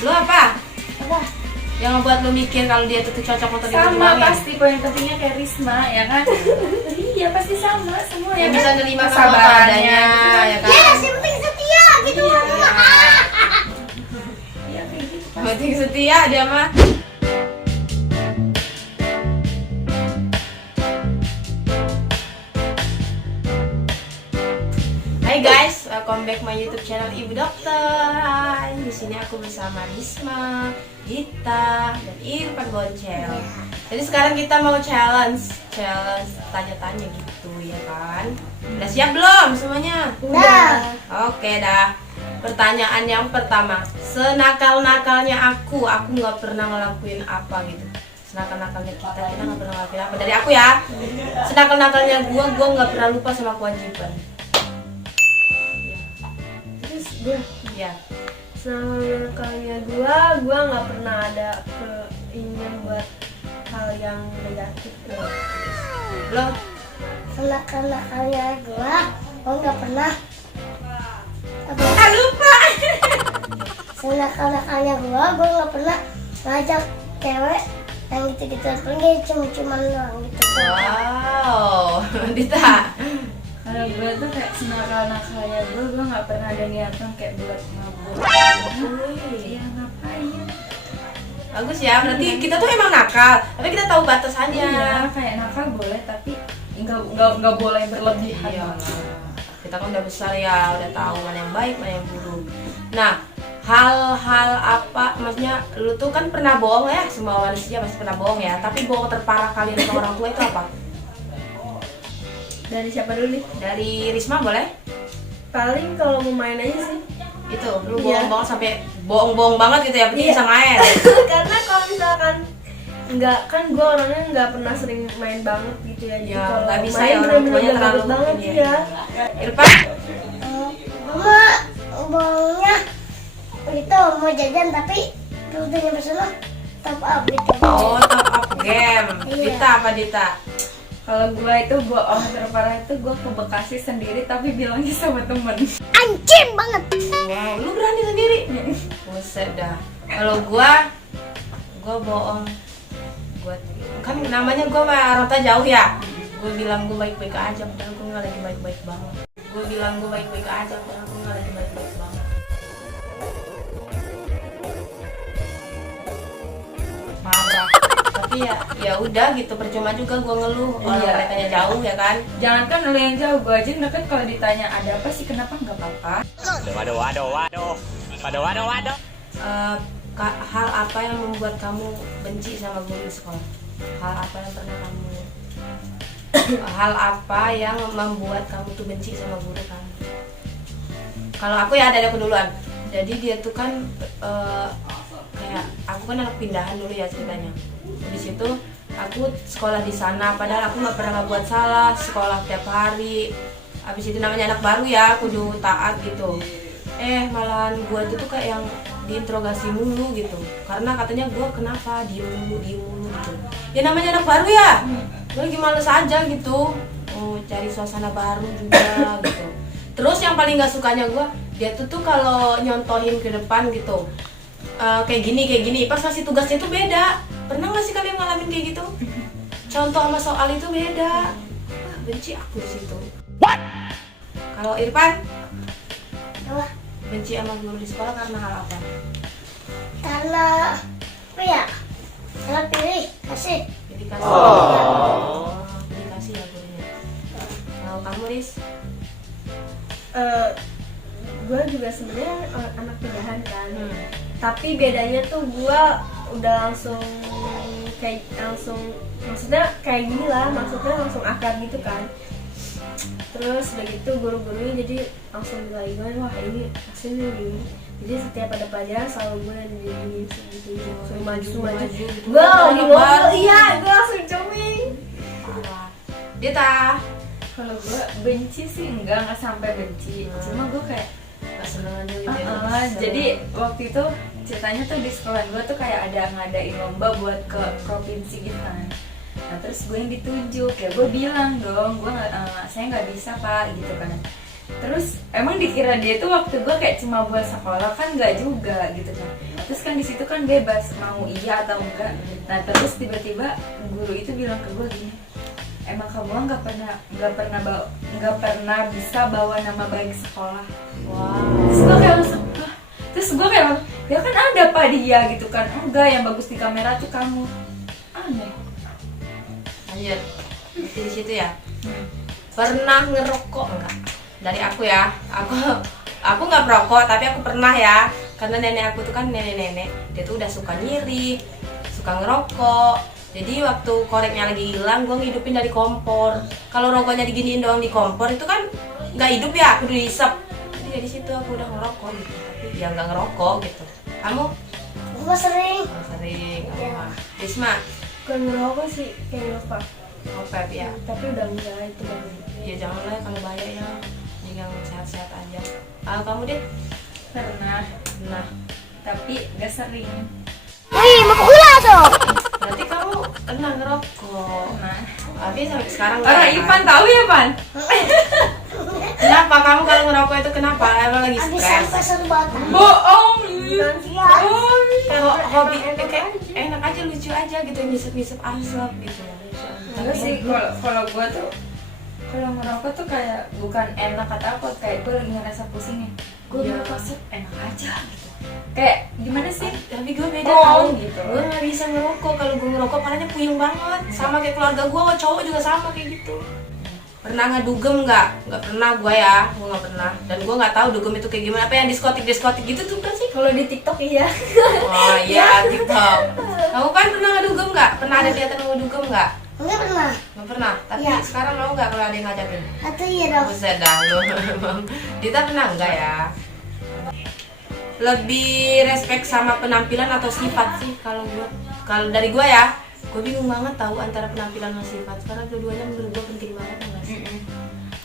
Lu apa? Apa? Yang ngebuat lu mikir kalau dia tuh cocok untuk Sama diperjuangin? pasti poin pentingnya kayak Risma ya kan. Iya pasti sama semua ya Yang kan. bisa nerima kamu apa Kesabarannya, adanya, gitu kan. ya kan? Yes, yang penting setia gitu. Iya kayak gitu. Penting setia dia mah. Hai guys, welcome back my YouTube channel Ibu Dokter. Hai, di sini aku bersama Risma, Gita, dan Irfan Boncel. Jadi sekarang kita mau challenge tanya-tanya gitu ya kan? Udah siap belum semuanya? Udah. Oke dah. Pertanyaan yang pertama, senakal-nakalnya aku nggak pernah ngelakuin apa gitu. Senakal-nakalnya kita nggak pernah ngelakuin apa. Dari aku ya, senakal-nakalnya gua nggak pernah lupa sama kewajiban. Terus gue Ya, selama kalinya gue nggak pernah ada keinginan buat hal yang negatif tuh. lo Senakan-nakalnya gue nggak pernah. Apa? lupa. Senakan-nakalnya gue nggak pernah ngajak cewek yang gitu-gitu. Pergi cuma-cuman doang gitu. Wow, Dita. Kalau gue tuh kayak senakal-nakalnya gue nggak pernah ada niatan kayak buat mabuk. Iya ngapain? Bagus ya, berarti kita tuh emang nakal, tapi kita tahu batasannya. Iya kayak nakal boleh tapi nggak boleh berlebihan. Iya. Kita kan udah besar ya, udah tahu mana yang baik, mana yang buruk. Nah, hal-hal apa, maksudnya lu tuh kan pernah bohong ya, semua manusia pasti pernah bohong ya. Tapi bohong terparah kalian ke orang tua itu apa? Dari siapa dulu nih? Dari Risma boleh? Paling kalau mau main aja sih. Itu, lu Iya. bohong-bohong sampai bohong-bohong banget gitu ya, penting Iya. bisa main. Karena kalau misalkan nggak, kan gue orangnya nggak pernah sering main banget gitu ya. Jadi Ya, kalau nggak bisa main ya, orang bener-bener tuanya gabut terlalu banget ini ya. Irfan? Mama bohongnya gitu mau jajan tapi udah nyampe sana top up gitu. Oh, top up game. Iya. Dita apa Dita? Kalau gue itu bohong terparah itu gue ke Bekasi sendiri tapi bilangnya sama temen. Anjir banget. Wow, lu berani sendiri? Buset dah. Kalau gua bohong. Gua kan namanya gua sama Arota jauh ya. Gua bilang gua baik-baik aja, padahal gua nggak lagi baik-baik banget. Gua bilang gua baik-baik aja, padahal gua nggak lagi baik-baik banget. Parah. Tapi ya udah gitu, percuma juga gua ngeluh. Orang Iya. merekanya jauh ya kan. Jangan kan lu yang jauh, gue aja deket kalau ditanya ada apa sih kenapa nggak apa-apa. Waduh. Hal apa yang membuat kamu benci sama guru di sekolah? Hal apa yang pernah kamu hal apa yang membuat kamu tuh benci sama guru kamu? Kalau aku ya dari aku duluan. Jadi dia tuh kan kayak aku kan anak pindahan dulu ya ceritanya. Di situ aku sekolah di sana padahal aku nggak pernah buat salah, sekolah tiap hari. Habis itu namanya anak baru ya, kudu taat gitu. Malahan gua tuh kayak yang diinterogasi mulu gitu. Karena katanya gua kenapa diem mulu gitu. Ya namanya anak baru ya. Gue lagi males aja gitu. Cari suasana baru juga gitu. Terus yang paling gak sukanya gue, dia tuh kalau nyontohin ke depan gitu, kayak gini, pas ngasih tugasnya tuh beda. Pernah gak sih kalian ngalamin kayak gitu? Contoh sama soal itu beda. Wah, benci aku di situ. What? Kalau Irfan, Apa? benci sama guru di sekolah karena hal apa? Karena apa ya? Salah pilih kasih. Dedikasi. Oh, dedikasi ya gurunya. Kalau kamu Riz? Gue juga sebenarnya anak pindahan kan. Tapi bedanya tuh gue udah langsung maksudnya kayak gini lah, maksudnya langsung akrab gitu kan. Terus udah gitu guru-gurunya jadi langsung bilang gue, wah ini hasilnya gini. Jadi setiap ada pelajaran selalu gue yang di suruh maju. Gue lagi ngobrol, iya gue langsung coming. Dita, Kalau gue benci sih nggak sampai benci, cuma gue kayak gak seneng aja gitu ya. jadi waktu itu ceritanya tuh di sekolah gue tuh kayak ada ngadain lomba buat ke provinsi gitu kan. Nah terus gue yang ditunjuk, ya gue bilang dong, saya nggak bisa pak gitu kan. Terus emang dikira dia tuh waktu gue kayak cuma buat sekolah, kan nggak juga gitu kan. Terus kan di situ kan bebas mau iya atau enggak. Nah terus tiba-tiba guru itu bilang ke gue gini, emang kamu nggak pernah bisa bawa nama baik sekolah. Wah. Terus gue kayak langsung, "Hah?" Terus gue kayak ya kan ada pak dia gitu kan, enggak, yang bagus di kamera tuh kamu. Aneh. Lanjut. Berarti di situ ya. Pernah ngerokok enggak? Dari aku ya. Aku nggak perokok, tapi aku pernah ya. Karena nenek aku tuh kan nenek-nenek, dia tuh udah suka nyiri, suka ngerokok. Jadi waktu koreknya lagi hilang, gue ngidupin dari kompor. Kalau rokoknya diginiin doang di kompor itu kan nggak hidup ya, kudu dihisap. Jadi ya di situ aku udah ngerokok gitu, tapi ya nggak ngerokok gitu. Kamu? Gue sering. Oh, sering. Iya. Risma? Bukan ngerokok sih, kayak ngevape. Ngopep ya? Tapi udah enggak itu kan. Ya jangan lah kalau bahaya ya. Jadi yang sehat-sehat aja. Kamu deh? Pernah, Nah, tapi gak sering. Wih, mau gula tuh. berarti kamu pernah ngerokok. Nah, Tapi sampai sekarang orang nggak, Ivan kan? tahu ya Pan? Kenapa kamu kalau ngerokok itu kenapa? Emang lagi Habis stres? sampai serbatan. Bohong. Iya. Hobi kayak enak aja, lucu aja gitu, ngisep-ngisep asap gitu. Enggak sih, kalau gue tuh kalau ngerokok tuh kayak bukan enak atau apa, kayak gue lagi ngerasa pusing nih. Gue Iya. ngerokok sih enak aja gitu. Kayak gimana sih? Tapi gue beda Oh, tau gitu. Gue gak bisa ngerokok. Kalau gue ngerokok palanya puyeng banget. Sama kayak keluarga gue, cowok juga sama kayak gitu. Pernah ngedugem nggak? Nggak pernah gue ya, gue nggak pernah. Dan gue nggak tahu dugem itu kayak gimana. Apa yang diskotik gitu tuh kan sih? Kalau di TikTok iya. Oh iya, TikTok. Kamu kan pernah ngedugem nggak? Pernah ada kegiatan ngedugem nggak? Enggak pernah. Nggak pernah. Tapi Iya. sekarang mau nggak kalau ada yang ngajakin? Atau iya dong. Buset dah lu. Dita pernah nggak ya? Lebih respect sama penampilan atau sifat sih kalau gue? Kalau dari gue ya, gue bingung banget tahu antara penampilan sama sifat. Karena dua-duanya menurut gue penting banget nggak sih?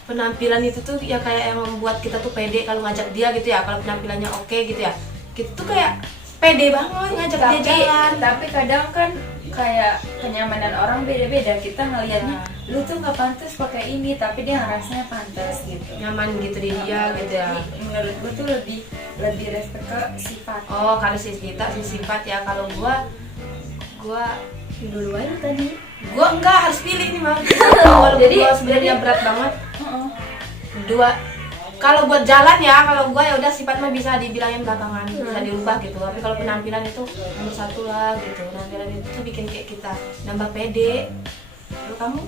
Penampilan itu tuh ya kayak yang membuat kita tuh pede kalau ngajak dia gitu ya. Kalau penampilannya oke gitu ya, kita tuh kayak pede banget ngajak dia jalan. Tapi kadang kan kayak kenyamanan orang beda-beda. Kita ngelihatnya lu tuh nggak pantas pakai ini, tapi dia ngerasanya pantas gitu. Nyaman gitu di dia gitu ya. Jadi, menurut gue tuh lebih respect ke sifat. Oh, kalau si Dita si sifat ya. Kalau gue Dua-duanya tadi. enggak harus pilih nih Mam. Kalau Jadi- gue sebenarnya berat banget. Heeh. Dua, kalau buat jalan ya, kalau gue ya udah sifat mah bisa dibilangin belakangan, bisa dirubah gitu. Tapi kalau penampilan itu nomor satu lah gitu. Penampilan itu tuh bikin kayak kita nambah pede. Lalu kamu?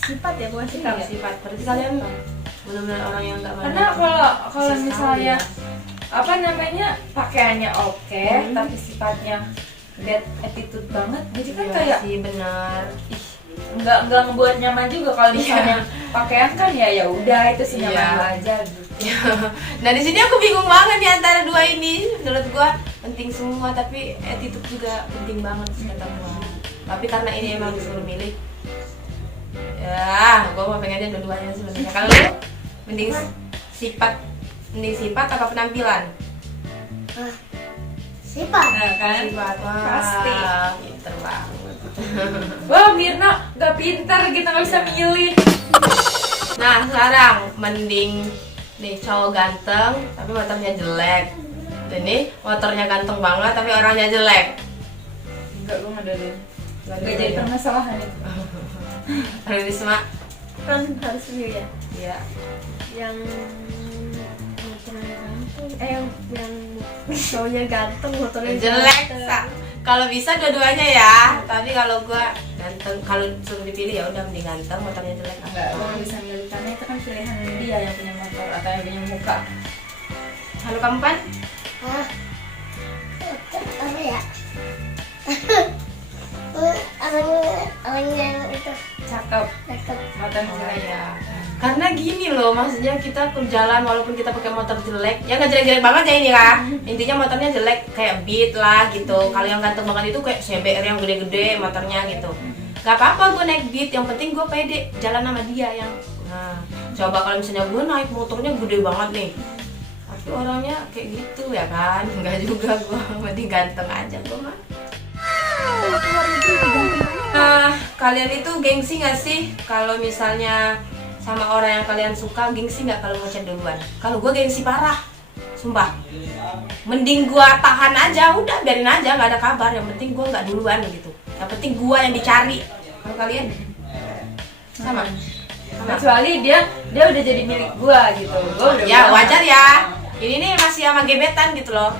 Sifat ya, bukan sikap. Sifat. Berarti kalian benar-benar orang yang nggak Karena kalau Sekali misalnya ya. apa namanya pakaiannya oke, tapi sifatnya bad attitude banget, jadi kan Iya kayak sih benar. ih, nggak ngebuat nyaman juga. Kalau misalnya pakaian kan ya udah itu senyaman Iya. lo aja gitu. Nah di sini aku bingung banget nih antara dua ini. Menurut gua penting semua, tapi attitude juga penting banget sih kata gua. Tapi karena ini emang disuruh milih, ya gua mau pengennya dua-duanya sebenarnya. Kalau lu mending sifat apa penampilan? Ah, sifat. Nah kan Sifat. Wah, Pasti. pinter banget. wah Mirna nggak pintar, kita nggak bisa milih. Nah sekarang mending nih cowok ganteng tapi motornya jelek. Ini motornya ganteng banget tapi orangnya jelek. Enggak, gue nggak ada. Nggak Nggak jadi permasalahan itu. Risma. Kan harus milih ya. Iya. Yang motornya ganteng, yang cowoknya ganteng, motornya Jelek. ganteng. Kalau bisa dua-duanya ya. Tapi kalau gua ganteng, kalau suruh dipilih ya udah mending ganteng, motornya jelek. Enggak, gue nggak bisa milih karena itu kan pilihan dia yang punya motor atau yang punya muka. Halo kamu Pan? Ah, apa ya? Orangnya yang itu Cakep, dekat. motor Oh, jelek. ya. Karena gini loh, maksudnya kita berjalan walaupun kita pakai motor jelek, ya nggak jelek-jelek banget ya ini lah. Intinya motornya jelek kayak Beat lah gitu. Kalau yang ganteng banget itu kayak CBR yang gede-gede motornya gitu. Gak apa-apa gue naik Beat, yang penting gue pede jalan sama dia yang. Nah, coba kalau misalnya gue naik motornya gede banget nih, tapi orangnya kayak gitu ya kan, nggak juga gue, mending ganteng aja gue mah. Nah, kalian itu gengsi nggak sih kalau misalnya sama orang yang kalian suka, gengsi nggak kalau ngechat duluan? Kalau gue gengsi parah, sumpah. Mending gue tahan aja, udah biarin aja, nggak ada kabar. Yang penting gue nggak duluan gitu. Yang penting gue yang dicari. Kalau kalian sama? Kecuali dia udah jadi milik gua gitu. Gua udah Ya bilang, wajar ya. Ini nih masih sama gebetan gitu loh.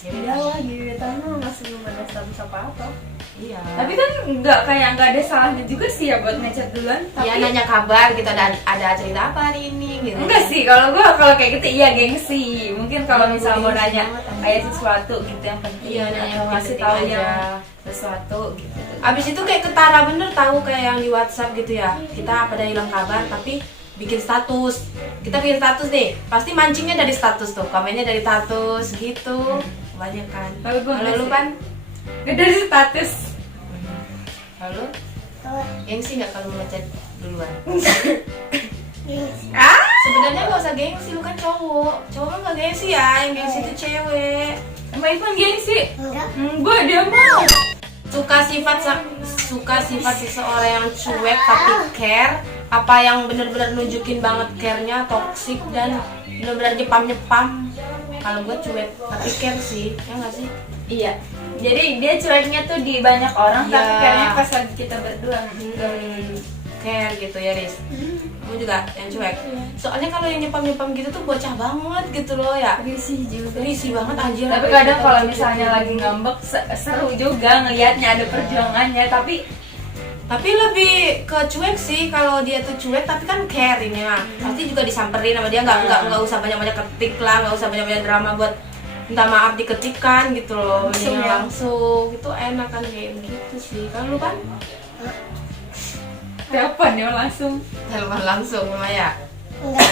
Ya udah lah, gebetan mah masih belum ada status apa-apa. Iya. Tapi kan nggak ada salahnya juga sih ya buat ngechat duluan. Tapi Ya nanya kabar gitu, ada cerita apa hari ini gitu. enggak sih, kalau kayak gitu iya gengsi. Mungkin kalau Iya, misal gua mau gengsi nanya banget, kayak sesuatu gitu yang penting, Iya, nanya atau yang ngasih penting tahu aja. yang sesuatu gitu. Abis itu kayak ketara bener tahu kayak yang di WhatsApp gitu ya. Kita pada hilang kabar tapi bikin status. Kita bikin status nih, pasti mancingnya dari status tuh, komennya dari status gitu. Banyak kan. Kalau gua Kalau lu nggak kan, Nggak dari status. kalau gengsi nggak kalau mau ngechat duluan? Gengsi. Sebenarnya nggak usah gengsi, lu kan cowok. Cowok kan nggak gengsi ya, yang gengsi itu cewek. Emang Ivan gengsi? Enggak. Gua dia mau. Suka sifat seseorang yang cuek tapi care, apa yang bener-bener nunjukin banget care-nya, toxic dan bener-bener nyepam. Kalau gue cuek tapi care sih, ya nggak sih? Iya. Jadi dia cueknya tuh di banyak orang, Iya. tapi kayaknya pas lagi kita berdua. Care gitu ya, Riz. Kamu juga yang cuek. Soalnya kalau yang nyepam gitu tuh bocah banget gitu loh ya. Risih juga. Risih banget anjir. Tapi kadang kalau misalnya lagi ngambek seru juga ngelihatnya ada perjuangannya, Tapi lebih ke cuek sih, kalau dia tuh cuek tapi kan care ini mah. Pasti juga disamperin sama dia, nggak usah banyak-banyak ketik lah, nggak usah banyak-banyak drama buat minta maaf diketikan gitu loh. Langsung Mending ya. langsung itu enak kan kayak gitu sih. Kalau lu kan telepon ya langsung. telepon langsung sama ya. Enggak.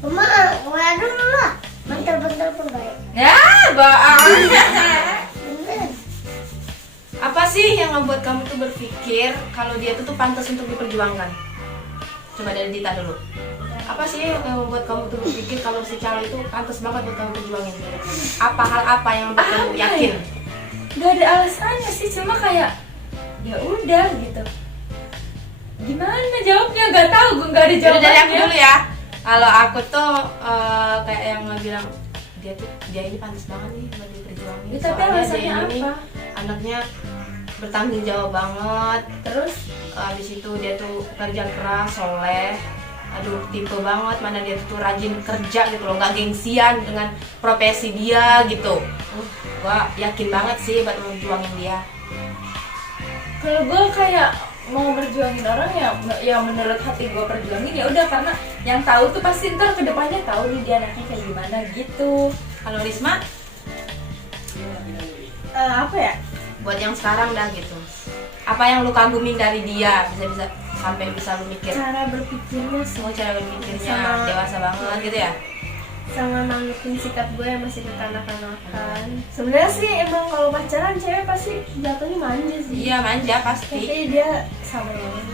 Mama, gue dulu lah. Bentar-bentar baik. Ya, bang. Bener. Apa sih yang membuat kamu tuh berpikir kalau dia tuh pantas untuk diperjuangkan? Coba dari Dita dulu. Apa sih yang membuat kamu tuh berpikir kalau si cewek itu pantas banget buat kamu perjuangin? Apa hal apa yang membuat kamu Apa yakin? ya? Gak ada alasannya sih, cuma kayak ya udah gitu. Gimana jawabnya? Gak tahu, gue gak ada Jadi jawabannya. dari aku dulu ya. Kalau aku tuh kayak yang bilang dia ini pantas banget nih buat diperjuangin. Ya, tapi Soalnya alasannya dia ini apa? anaknya bertanggung jawab banget. Terus Habis itu dia tuh kerja keras, soleh. Aduh, tipe banget, mana dia tuh rajin kerja gitu loh, nggak gengsian dengan profesi dia gitu. Gua yakin banget sih buat memperjuangin dia. kalau gue kayak mau berjuangin orang ya menurut hati gue perjuangin ya udah, karena yang tahu tuh pasti ntar kedepannya tahu nih dia anaknya kayak gimana gitu. Kalau Risma, Apa ya? buat yang sekarang dah gitu. Apa yang lu kagumin dari dia? Bisa sampai bisa lu mikir. Cara berpikirnya sih, Semua cara berpikirnya Sama- dewasa banget gitu ya. sama nanggepin sikap gue yang masih kekanak-kanakan. Sebenarnya sih emang kalau pacaran cewek pasti jatuhnya manja sih. Iya, manja pasti. Tapi dia sabar banget.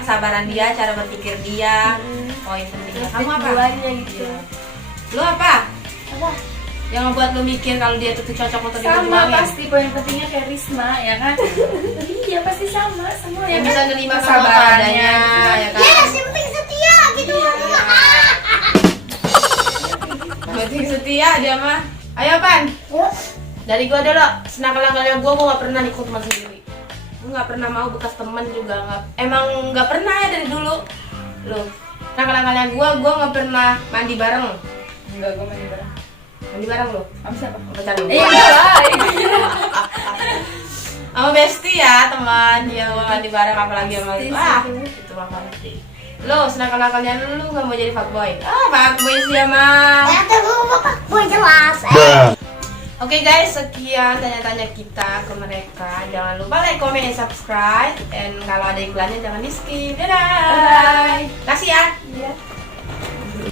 Kesabaran dia, cara berpikir dia, poin pentingnya. Terus Kamu apa? keduanya gitu. Iya. Lu apa? Apa? Yang ngebuat lu mikir kalau dia tuh cocok untuk Sama diperjuangin? pasti poin pentingnya kayak Risma ya kan. Iya pasti sama semua ya Yang kan? bisa nerima kamu apa Kesabarannya, adanya, ya kan? Yes, yang penting setia gitu. Penting setia dia mah. Ayo Pan, Yuk. dari gua dulu. Senakal-nakalnya gua gak pernah nikung teman sendiri. Gua gak pernah mau bekas teman juga nggak. Emang gak pernah ya dari dulu. Loh, nakal-nakalnya gua gak pernah mandi bareng. Enggak, gue mandi bareng. Mandi bareng lo. Sama siapa? Sama pacar lu. Enggak lah. Sama bestie ya teman. Dia gua mandi bareng apalagi sama Bestie wah, sih. itu mah pasti. Lo senakal-nakalnya lu gak mau jadi fuckboy. Fuckboy sih emang. Tunggu bapak, gue jelas. Oke guys, sekian tanya-tanya kita ke mereka. Jangan lupa like, comment, dan subscribe. Dan kalau ada iklannya jangan di skip. Dadah. Bye. Kasih ya. Iya.